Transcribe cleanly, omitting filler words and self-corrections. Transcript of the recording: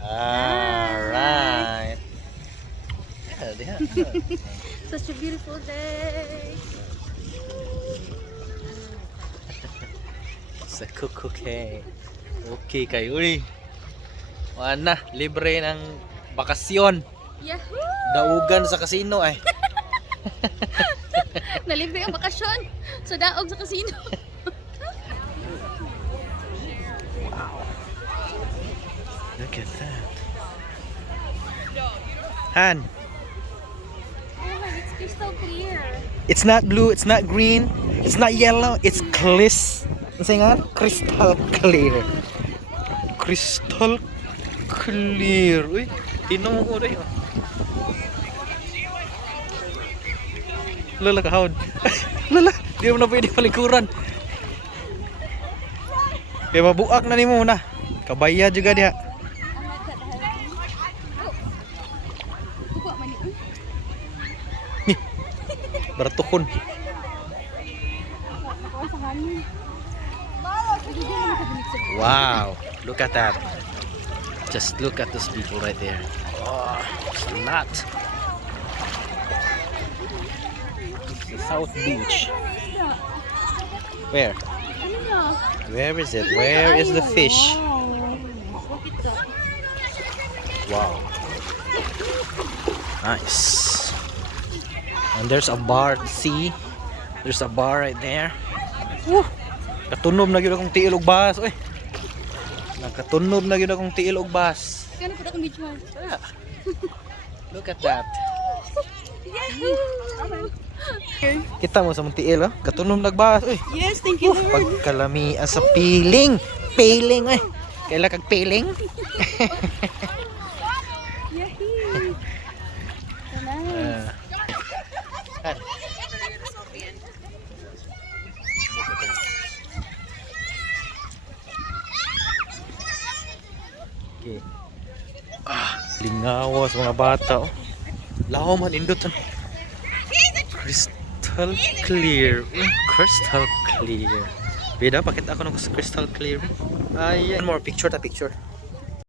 Alright. Such a beautiful day. Sa kukuke. Okay kayo. Uy. Wala na. Libre ng bakasyon. Yahoo! Daugan sa kasino ay. Nalibre ang bakasyon. So daog sa casino. Look at that. Han. Oh my, it's crystal clear. It's not blue, it's not green, it's not yellow, it's crystal clear. Crystal clear. Uy, tinom ko rin. Lala kahawad. Lala, di mo na pwede palikuran. Kaya mabuak na ni mo na. Kabaya juga dia. Kuha man ni. Bertukun. Nakuha sa hangin. Wow, look at that. Just look at those people right there. Oh, it's a lot. The South Beach. Where? Ano na? Where is it? Where is the fish? Wow. Look at that. Wow. Nice. And there's a bar. See? There's a bar right there. Woo! Katunob na gyud akong tiil og bas. Oy. Nakatunob na gyud akong tiil og bas. Kaya na akong beach man. Ah. Look at that. Yahoo! Kita mo sa mong tiil, oh. Katunob nagbas. Oy. Yes, thank you, Lord. Pagkalamian sa piling. Piling, oy. Kaila kag piling. Yahoo! Nice. Ah. Okay. Lingawas mga bata, oh. Laho man indot. Crystal clear. Crystal clear. Bida, pakita ako ng crystal clear. Ayan. One more picture.